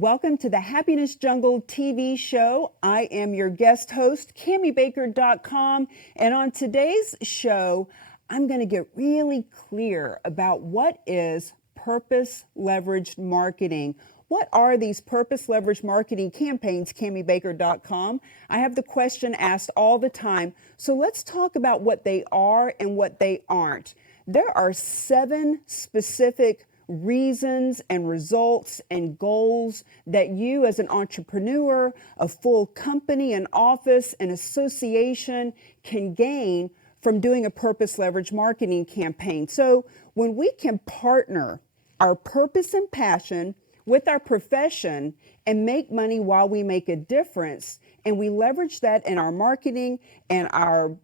Welcome to the Happiness Jungle TV show. I am your guest host, CammieBaker.com, and on today's show, I'm going to get really clear about what is purpose leveraged marketing. What are these purpose leveraged marketing campaigns, CammieBaker.com? I have the question asked all the time, so let's talk about what they are and what they aren't. There are 7 specific reasons and results and goals that you as an entrepreneur, a full company, an office, an association can gain from doing a purpose leverage marketing campaign. So when we can partner our purpose and passion with our profession and make money while we make a difference, and we leverage that in our marketing and our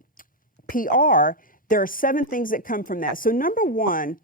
PR, there are 7 things that come from that. So number 1,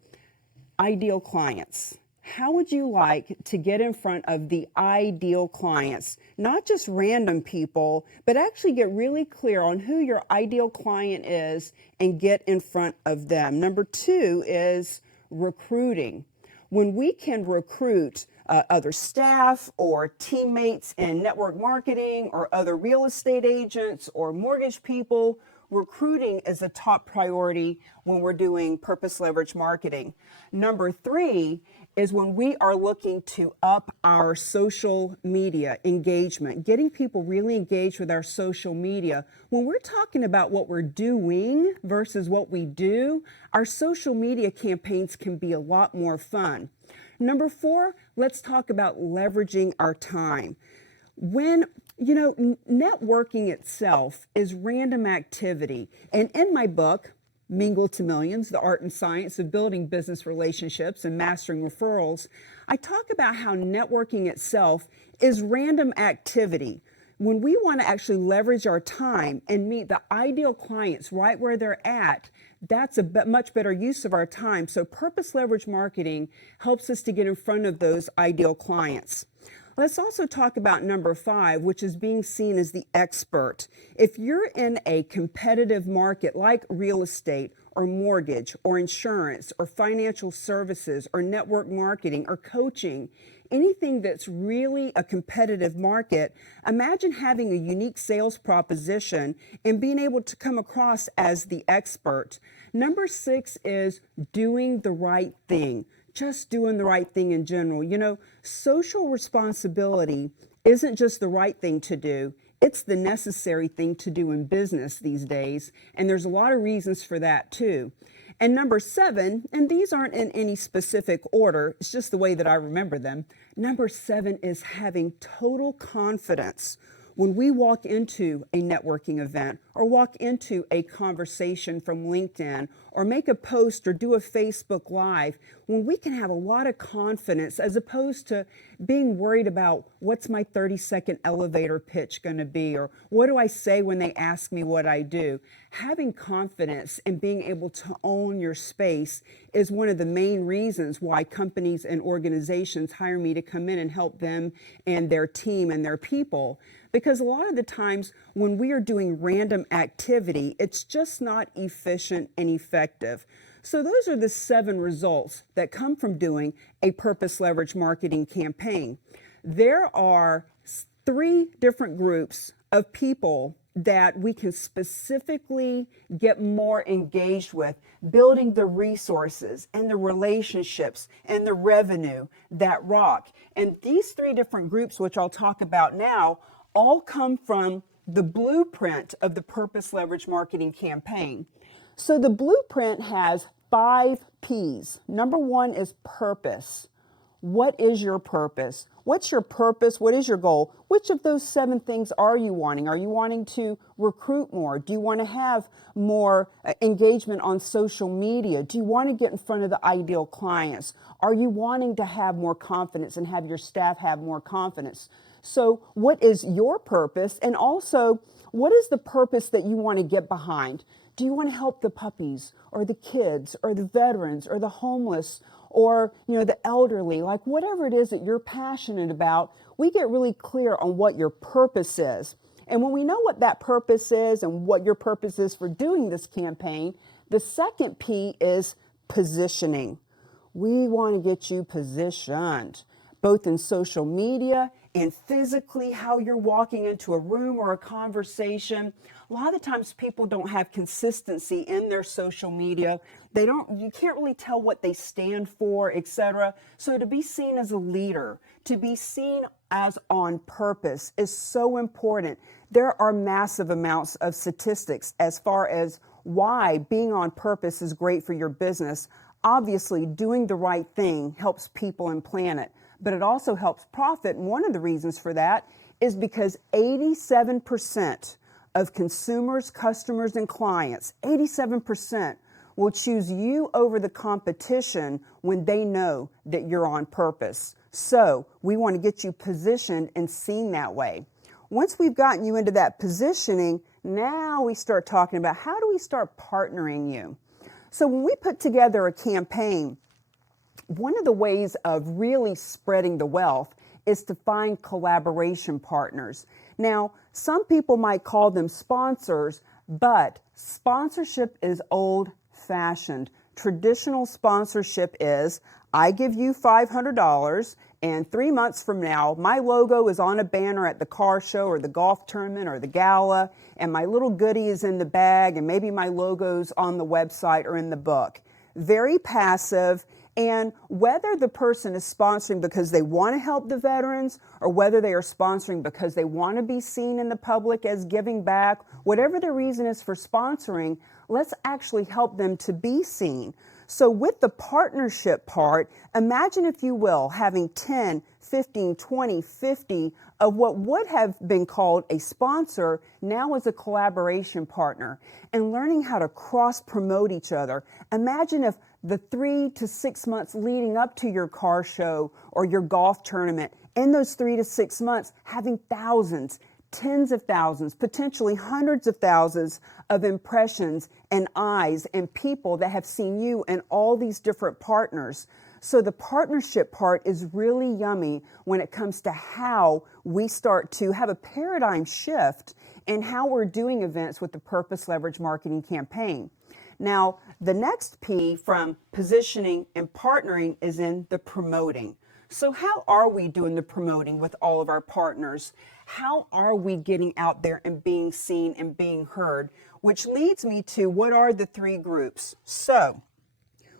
ideal clients. How would you like to get in front of the ideal clients? Not just random people, but actually get really clear on who your ideal client is and get in front of them. Number 2 is recruiting. When we can recruit other staff or teammates in network marketing or other real estate agents or mortgage people, recruiting is a top priority when we're doing purpose leverage marketing. Number 3 is when we are looking to up our social media engagement, getting people really engaged with our social media. When we're talking about what we're doing versus what we do, our social media campaigns can be a lot more fun. Number 4, let's talk about leveraging our time. Networking itself is random activity. And in my book, Mingle to Millions, The Art and Science of Building Business Relationships and Mastering Referrals, I talk about how networking itself is random activity. When we want to actually leverage our time and meet the ideal clients right where they're at, that's a much better use of our time. So purpose leverage marketing helps us to get in front of those ideal clients. Let's also talk about number 5, which is being seen as the expert. If you're in a competitive market like real estate or mortgage or insurance or financial services or network marketing or coaching, anything that's really a competitive market, imagine having a unique sales proposition and being able to come across as the expert. Number 6 is doing the right thing. Just doing the right thing in general. Social responsibility isn't just the right thing to do, it's the necessary thing to do in business these days, and there's a lot of reasons for that too. And number 7, and these aren't in any specific order, it's just the way that I remember them. Number 7 is having total confidence. When we walk into a networking event or walk into a conversation from LinkedIn or make a post or do a Facebook Live, when we can have a lot of confidence as opposed to being worried about what's my 30-second elevator pitch going to be or what do I say when they ask me what I do. Having confidence and being able to own your space is one of the main reasons why companies and organizations hire me to come in and help them and their team and their people. Because a lot of the times when we are doing random activity, it's just not efficient and effective. So those are the 7 results that come from doing a purpose leverage marketing campaign. There are 3 different groups of people that we can specifically get more engaged with, building the resources and the relationships and the revenue that rock. And these 3 different groups, which I'll talk about now, all come from the blueprint of the purpose leverage marketing campaign. So the blueprint has 5 P's. Number 1 is purpose. What is your purpose? What's your purpose? What is your goal? Which of those 7 things are you wanting? Are you wanting to recruit more? Do you want to have more engagement on social media? Do you want to get in front of the ideal clients? Are you wanting to have more confidence and have your staff have more confidence? So what is your purpose? And also, what is the purpose that you want to get behind? Do you want to help the puppies or the kids or the veterans or the homeless or the elderly? Like whatever it is that you're passionate about, we get really clear on what your purpose is. And when we know what that purpose is and what your purpose is for doing this campaign, the second P is positioning. We want to get you positioned. both in social media and physically, how you're walking into a room or a conversation. A lot of times people don't have consistency in their social media. You can't really tell what they stand for, etc. So to be seen as a leader, to be seen as on purpose is so important. There are massive amounts of statistics as far as why being on purpose is great for your business. Obviously, doing the right thing helps people and planet, but it also helps profit. And one of the reasons for that is because 87% of consumers, customers, and clients, 87% will choose you over the competition when they know that you're on purpose. So we want to get you positioned and seen that way. Once we've gotten you into that positioning, now we start talking about how do we start partnering you. So when we put together a campaign, one of the ways of really spreading the wealth is to find collaboration partners. Now, some people might call them sponsors, but sponsorship is old-fashioned. Traditional sponsorship is, I give you $500, and 3 months from now, my logo is on a banner at the car show or the golf tournament or the gala, and my little goodie is in the bag, and maybe my logo's on the website or in the book. Very passive. And whether the person is sponsoring because they want to help the veterans or whether they are sponsoring because they want to be seen in the public as giving back, whatever the reason is for sponsoring, let's actually help them to be seen. So with the partnership part, imagine, if you will, having 10, 15, 20, 50 of what would have been called a sponsor now as a collaboration partner, and learning how to cross-promote each other. Imagine if the 3 to 6 months leading up to your car show or your golf tournament, in those 3 to 6 months, having thousands, tens of thousands, potentially hundreds of thousands of impressions and eyes and people that have seen you and all these different partners. So the partnership part is really yummy when it comes to how we start to have a paradigm shift in how we're doing events with the Purpose Leverage Marketing Campaign. Now, the next P from positioning and partnering is in the promoting. So how are we doing the promoting with all of our partners? How are we getting out there and being seen and being heard? Which leads me to, what are the 3 groups? So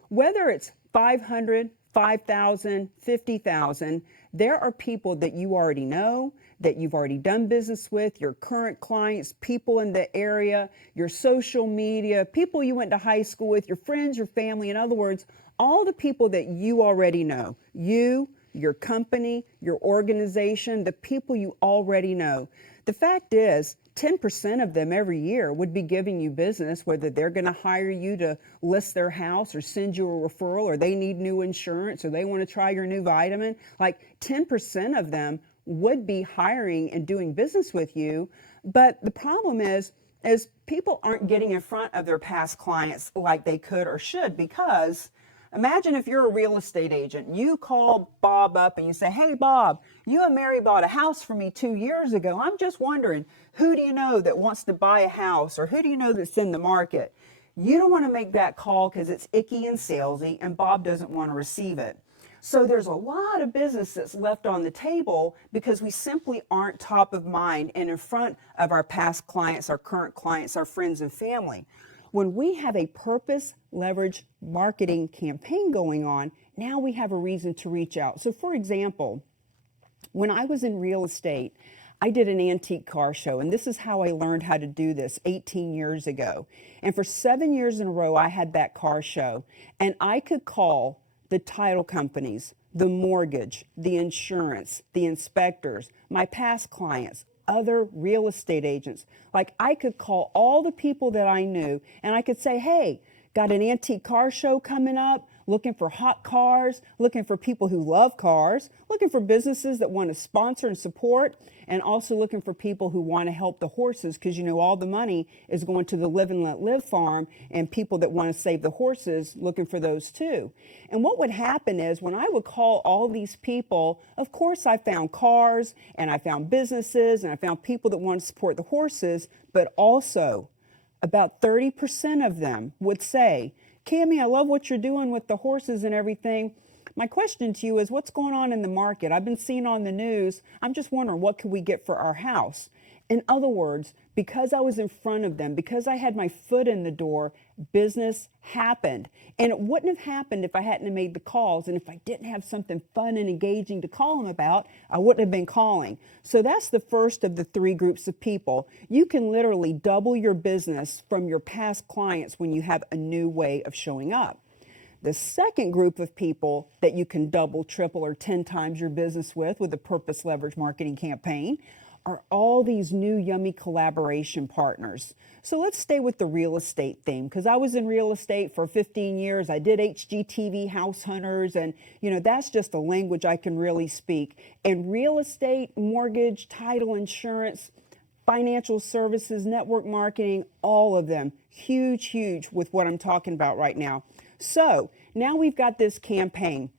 whether it's 500, 5,000, 50,000, there are people that you already know, that you've already done business with, your current clients, people in the area, your social media, people you went to high school with, your friends, your family. In other words, all the people that you already know, you, your company, your organization, the people you already know. The fact is, 10% of them every year would be giving you business, whether they're going to hire you to list their house or send you a referral, or they need new insurance, or they want to try your new vitamin. Like 10% of them would be hiring and doing business with you. But the problem is people aren't getting in front of their past clients like they could or should, because imagine if you're a real estate agent, you call Bob up and you say, hey, Bob, you and Mary bought a house for me 2 years ago. I'm just wondering, who do you know that wants to buy a house, or who do you know that's in the market? You don't want to make that call because it's icky and salesy, and Bob doesn't want to receive it. So there's a lot of business that's left on the table because we simply aren't top of mind and in front of our past clients, our current clients, our friends and family. When we have a purpose leverage marketing campaign going on, now we have a reason to reach out. So for example, when I was in real estate, I did an antique car show, and this is how I learned how to do this 18 years ago. And for 7 years in a row, I had that car show, and I could call the title companies, the mortgage, the insurance, the inspectors, my past clients, other real estate agents. Like, I could call all the people that I knew, and I could say, hey, got an antique car show coming up, looking for hot cars, looking for people who love cars, looking for businesses that want to sponsor and support, and also looking for people who want to help the horses, because you know all the money is going to the Live and Let Live farm, and people that want to save the horses looking for those too. And what would happen is, when I would call all these people, of course I found cars, and I found businesses, and I found people that want to support the horses, but also about 30% of them would say, Cammie, I love what you're doing with the horses and everything, My question to you is, what's going on in the market? I've been seeing on the news. I'm just wondering, what could we get for our house? In other words, because I was in front of them, because I had my foot in the door, business happened. And it wouldn't have happened if I hadn't have made the calls. And if I didn't have something fun and engaging to call them about, I wouldn't have been calling. So that's the first of the three groups of people. You can literally double your business from your past clients when you have a new way of showing up. The second group of people that you can double, triple, or 10 times your business with a purpose leverage marketing campaign are all these new yummy collaboration partners. So let's stay with the real estate theme, because I was in real estate for 15 years. I did HGTV House Hunters, and that's just a language I can really speak. And real estate, mortgage, title insurance, financial services, network marketing, all of them, huge with what I'm talking about right now. So now we've got this campaign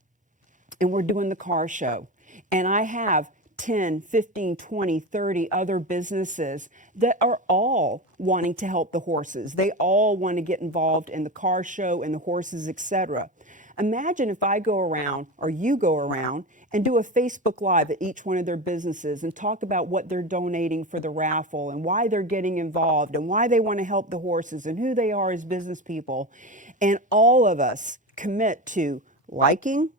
and we're doing the car show, and I have 10, 15, 20, 30 other businesses that are all wanting to help the horses. They all want to get involved in the car show and the horses, etc. Imagine if I go around, or you go around, and do a Facebook Live at each one of their businesses and talk about what they're donating for the raffle and why they're getting involved and why they want to help the horses and who they are as business people. And all of us commit to liking,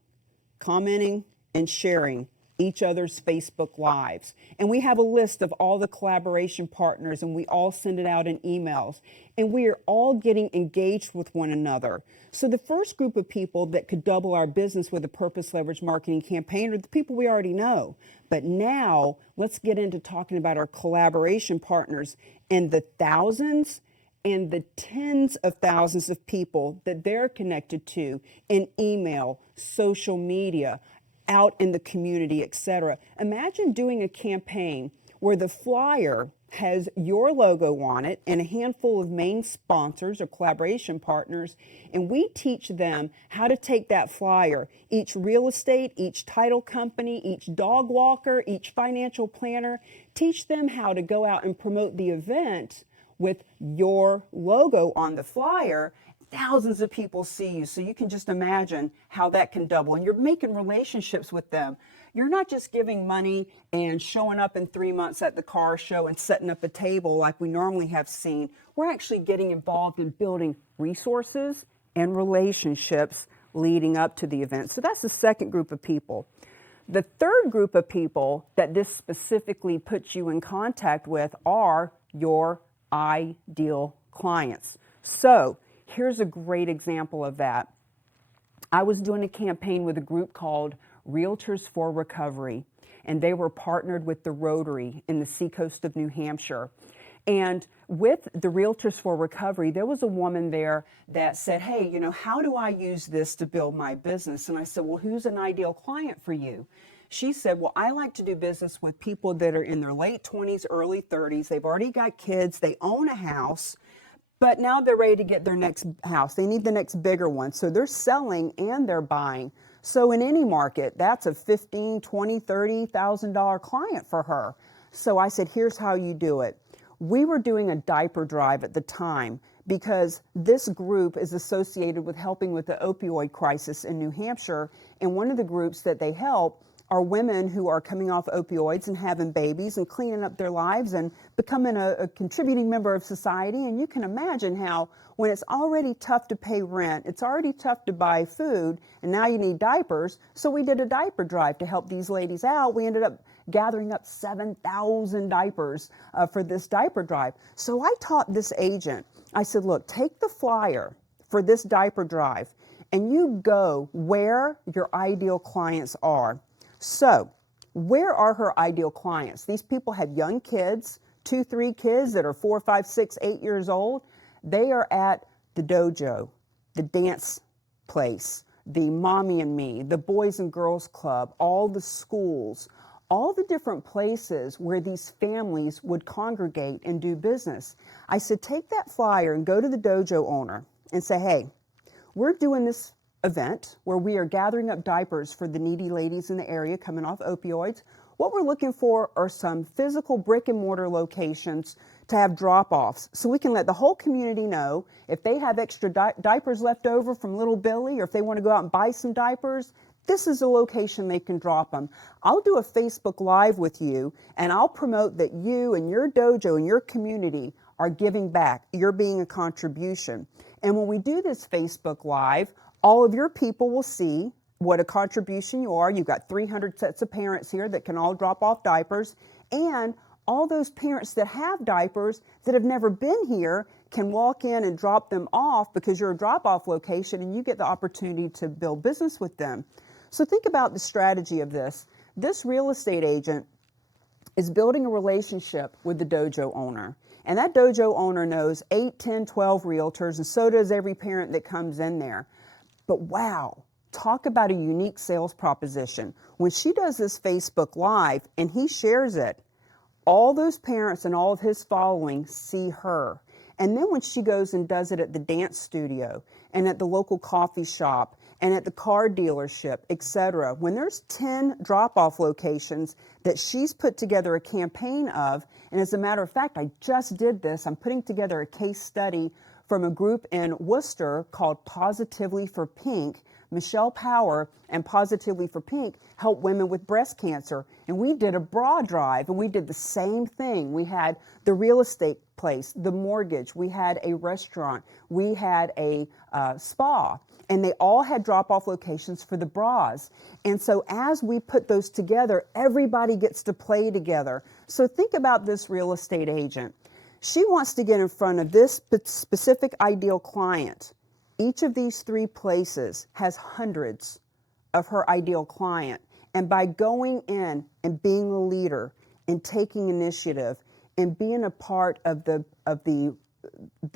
commenting, and sharing each other's Facebook Lives. And we have a list of all the collaboration partners, and we all send it out in emails. And we are all getting engaged with one another. So the first group of people that could double our business with a purpose leverage marketing campaign are the people we already know. But now let's get into talking about our collaboration partners and the thousands and the tens of thousands of people that they're connected to in email, social media, out in the community, etc. Imagine doing a campaign where the flyer has your logo on it and a handful of main sponsors or collaboration partners, and we teach them how to take that flyer, each real estate, each title company, each dog walker, each financial planner, teach them how to go out and promote the event with your logo on the flyer. Thousands of people see you, so you can just imagine how that can double. And you're making relationships with them. You're not just giving money and showing up in 3 months at the car show and setting up a table like we normally have seen. We're actually getting involved in building resources and relationships leading up to the event. So that's the second group of people. The third group of people that this specifically puts you in contact with are your ideal clients. So here's a great example of that. I was doing a campaign with a group called Realtors for Recovery, and they were partnered with the Rotary in the seacoast of New Hampshire. And with the Realtors for Recovery, there was a woman there that said, hey, how do I use this to build my business? And I said, well, who's an ideal client for you? She said, well, I like to do business with people that are in their late 20s, early 30s. They've already got kids. They own a house. But now they're ready to get their next house. They need the next bigger one. So they're selling and they're buying. So in any market, that's a $15,000, $20,000, $30,000 client for her. So I said, here's how you do it. We were doing a diaper drive at the time because this group is associated with helping with the opioid crisis in New Hampshire. And one of the groups that they help are women who are coming off opioids and having babies and cleaning up their lives and becoming a contributing member of society. And you can imagine how when it's already tough to pay rent, it's already tough to buy food, and now you need diapers. So we did a diaper drive to help these ladies out. We ended up gathering up 7,000 diapers for this diaper drive. So I taught this agent, I said, look, take the flyer for this diaper drive and you go where your ideal clients are. So where are her ideal clients? These people have young kids, 2, 3 kids that are 4, 5, 6, 8 years old. They are at the dojo, the dance place, the Mommy and Me, the Boys and Girls Club, all the schools, all the different places where these families would congregate and do business. I said, take that flyer and go to the dojo owner and say, hey, we're doing this event where we are gathering up diapers for the needy ladies in the area coming off opioids. What we're looking for are some physical brick and mortar locations to have drop-offs so we can let the whole community know if they have extra diapers left over from little Billy, or if they want to go out and buy some diapers, this is a location they can drop them. I'll do a Facebook Live with you, and I'll promote that you and your dojo and your community are giving back. You're being a contribution. And when we do this Facebook Live, all of your people will see what a contribution you are. You've got 300 sets of parents here that can all drop off diapers, and all those parents that have diapers that have never been here can walk in and drop them off because you're a drop-off location and you get the opportunity to build business with them. So think about the strategy of this. This real estate agent is building a relationship with the dojo owner. And that dojo owner knows 8, 10, 12 realtors, and so does every parent that comes in there. But wow, talk about a unique sales proposition. When she does this Facebook Live and he shares it, all those parents and all of his following see her. And then when she goes and does it at the dance studio and at the local coffee shop and at the car dealership, etc., when there's 10 drop-off locations that she's put together a campaign of, and as a matter of fact, I just did this. I'm putting together a case study from a group in Worcester called Positively for Pink. Michelle Power and Positively for Pink help women with breast cancer. And we did a bra drive, and we did the same thing. We had the real estate place, the mortgage, we had a restaurant, we had a spa, and they all had drop-off locations for the bras. And so as we put those together, everybody gets to play together. So think about this real estate agent. She wants to get in front of this specific ideal client. Each of these 3 places has hundreds of her ideal client. And by going in and being a leader and taking initiative and being a part of the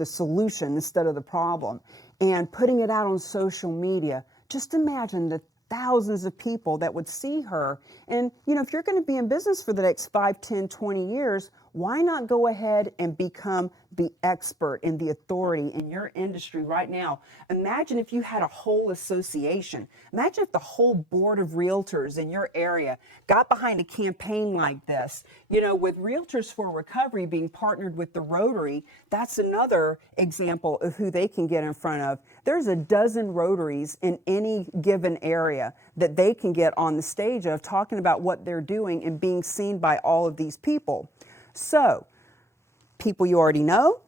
solution instead of the problem and putting it out on social media, just imagine the thousands of people that would see her. And, you know, if you're going to be in business for the next 5, 10, 20 years, why not go ahead and become the expert and the authority in your industry right now? Imagine if you had a whole association. Imagine if the whole board of realtors in your area got behind a campaign like this. You know, with Realtors for Recovery being partnered with the Rotary, that's another example of who they can get in front of. There's a dozen Rotaries in any given area that they can get on the stage of talking about what they're doing and being seen by all of these people. So, people you already know,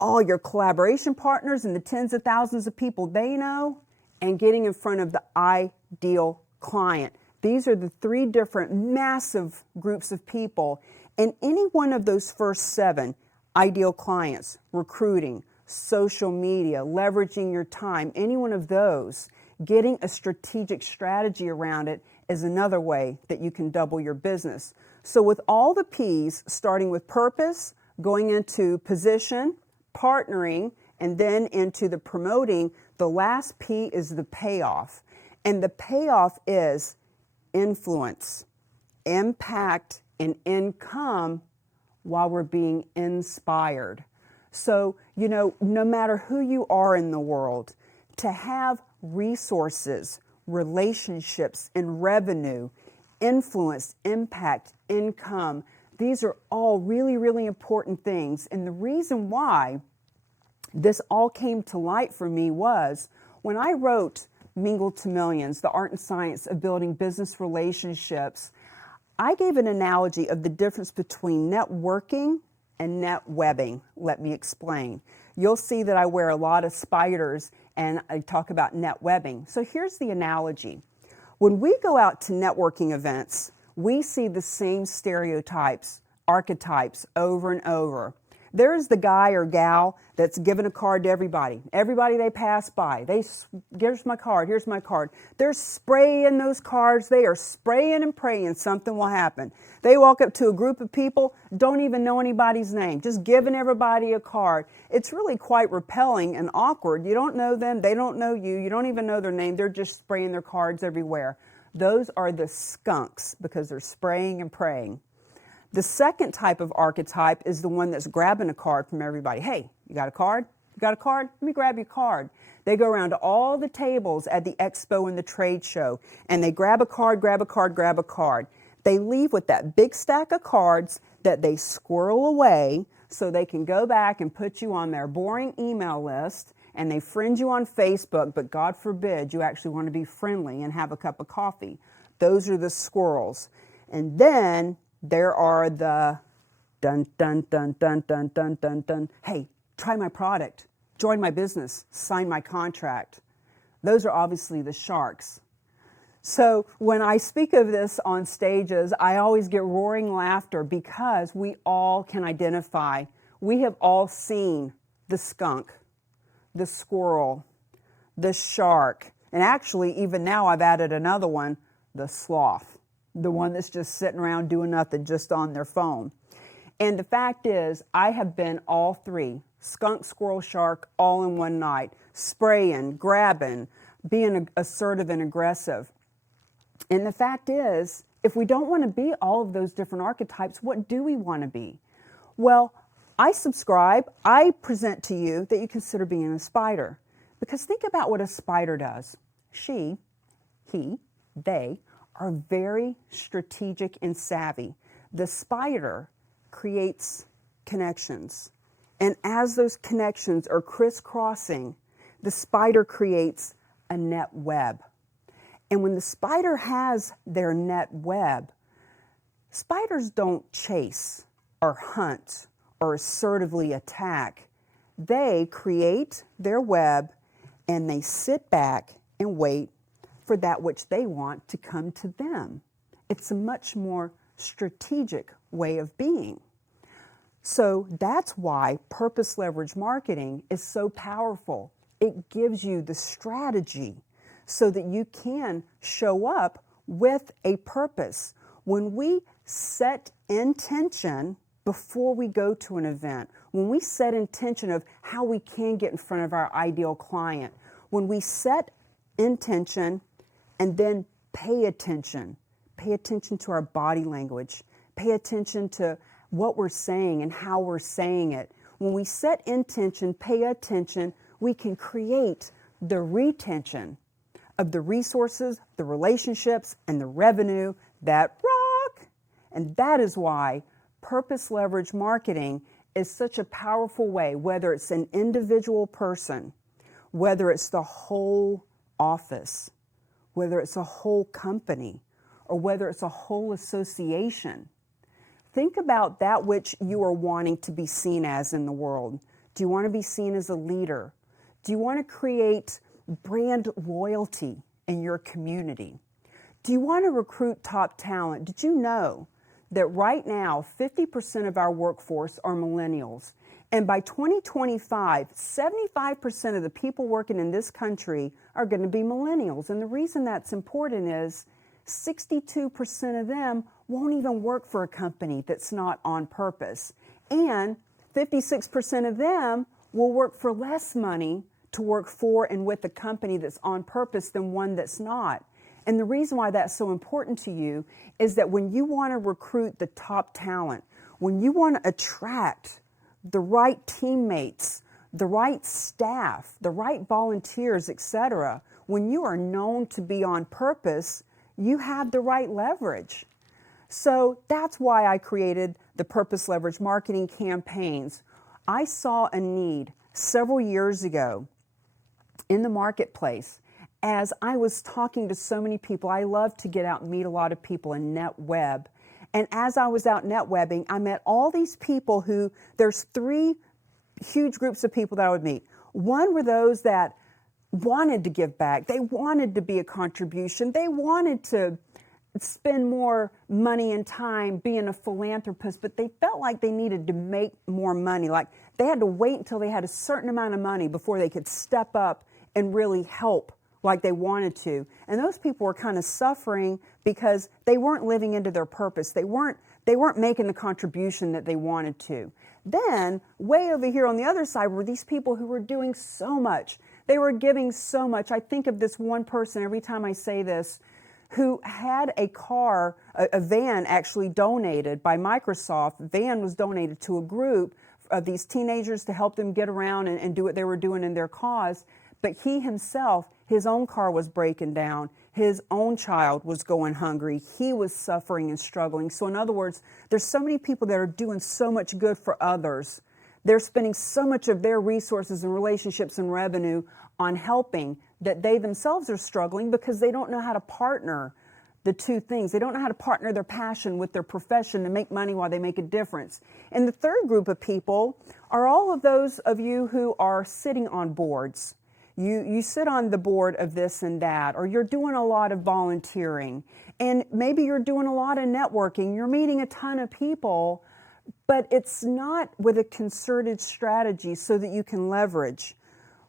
all your collaboration partners and the tens of thousands of people they know, and getting in front of the ideal client. These are the 3 different massive groups of people. And any one of those first 7, ideal clients, recruiting, social media, leveraging your time, any one of those, getting a strategic strategy around it is another way that you can double your business. So with all the P's, starting with purpose, going into position, partnering, and then into the promoting, the last P is the payoff. And the payoff is influence, impact, and income while we're being inspired. So, you know, no matter who you are in the world, to have resources, relationships, and revenue, influence, impact, income, these are all really, really important things. And the reason why this all came to light for me was when I wrote Mingle to Millions, The Art and Science of Building Business Relationships, I gave an analogy of the difference between networking and net webbing. Let me explain. You'll see that I wear a lot of spiders and I talk about net webbing. So here's the analogy. When we go out to networking events, we see the same stereotypes, archetypes over and over. There's the guy or gal that's giving a card to everybody. Everybody they pass by, here's my card, here's my card. They're spraying those cards. They are spraying and praying something will happen. They walk up to a group of people, don't even know anybody's name, just giving everybody a card. It's really quite repelling and awkward. You don't know them, they don't know you, you don't even know their name. They're just spraying their cards everywhere. Those are the skunks because they're spraying and praying. The second type of archetype is the one that's grabbing a card from everybody. Hey, you got a card? You got a card? Let me grab your card. They go around to all the tables at the expo and the trade show, and they grab a card, grab a card, grab a card. They leave with that big stack of cards that they squirrel away so they can go back and put you on their boring email list and they friend you on Facebook, but God forbid you actually want to be friendly and have a cup of coffee. Those are the squirrels. And then there are the dun, dun, dun, dun, dun, dun, dun, dun. Hey, try my product, join my business, sign my contract. Those are obviously the sharks. So when I speak of this on stages, I always get roaring laughter because we all can identify. We have all seen the skunk, the squirrel, the shark, and actually even now I've added another one, the sloth, the one that's just sitting around doing nothing, just on their phone. And the fact is, I have been all three, skunk, squirrel, shark, all in one night, spraying, grabbing, being assertive and aggressive. And the fact is, if we don't want to be all of those different archetypes, what do we want to be? Well, I present to you that you consider being a spider. Because think about what a spider does. She, he, they are very strategic and savvy. The spider creates connections. And as those connections are crisscrossing, the spider creates a net web. And when the spider has their net web, spiders don't chase or hunt or assertively attack. They create their web and they sit back and wait for that which they want to come to them. It's a much more strategic way of being. So that's why purpose leverage marketing is so powerful. It gives you the strategy so that you can show up with a purpose. When we set intention before we go to an event, when we set intention of how we can get in front of our ideal client, when we set intention and then pay attention to our body language, pay attention to what we're saying and how we're saying it. When we set intention, pay attention, we can create the retention of the resources, the relationships, and the revenue that rock. And that is why purpose leverage marketing is such a powerful way, whether it's an individual person, whether it's the whole office, whether it's a whole company, or whether it's a whole association. Think about that which you are wanting to be seen as in the world. Do you want to be seen as a leader? Do you want to create brand loyalty in your community? Do you want to recruit top talent? Did you know that right now 50% of our workforce are millennials? And by 2025, 75% of the people working in this country are going to be millennials. And the reason that's important is 62% of them won't even work for a company that's not on purpose. And 56% of them will work for less money to work for and with a company that's on purpose than one that's not. And the reason why that's so important to you is that when you want to recruit the top talent, when you want to attract the right teammates, the right staff, the right volunteers, etc., when you are known to be on purpose, you have the right leverage. So that's why I created the Purpose Leverage Marketing campaigns. I saw a need several years ago in the marketplace as I was talking to so many people. I love to get out and meet a lot of people and net web. And as I was out net webbing, I met all these people who, there's three huge groups of people that I would meet. One were those that wanted to give back. They wanted to be a contribution. They wanted to spend more money and time being a philanthropist, but they felt like they needed to make more money. Like they had to wait until they had a certain amount of money before they could step up and really help like they wanted to. And those people were kind of suffering because they weren't living into their purpose. They weren't making the contribution that they wanted to. Then, way over here on the other side were these people who were doing so much. They were giving so much. I think of this one person every time I say this, who had a car, a van actually donated by Microsoft. Van was donated to a group of these teenagers to help them get around and do what they were doing in their cause. But he himself, his own car was breaking down. His own child was going hungry. He was suffering and struggling. So in other words, there's so many people that are doing so much good for others They're spending so much of their resources and relationships and revenue on helping that they themselves are struggling because they don't know how to partner the two things. They don't know how to partner their passion with their profession to make money while they make a difference. And the third group of people are all of those of you who are sitting on boards. You sit on the board of this and that, or you're doing a lot of volunteering, and maybe you're doing a lot of networking. You're meeting a ton of people, but it's not with a concerted strategy so that you can leverage.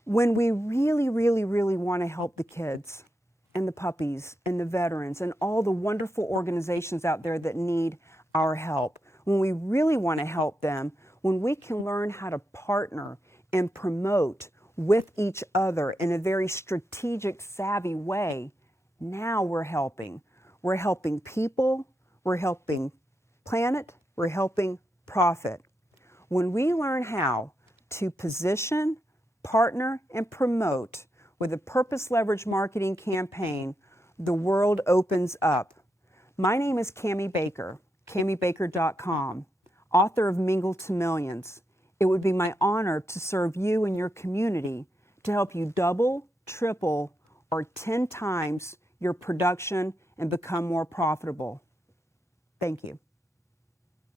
When we really, really, really want to help the kids and the puppies and the veterans and all the wonderful organizations out there that need our help, when we really want to help them, when we can learn how to partner and promote with each other in a very strategic, savvy way, now we're helping. We're helping people, we're helping planet, we're helping profit. When we learn how to position, partner, and promote with a purpose leverage marketing campaign, the world opens up. My name is Cami Baker, CamiBaker.com, author of Mingle to Millions. It would be my honor to serve you and your community to help you double, triple, or 10 times your production and become more profitable. Thank you.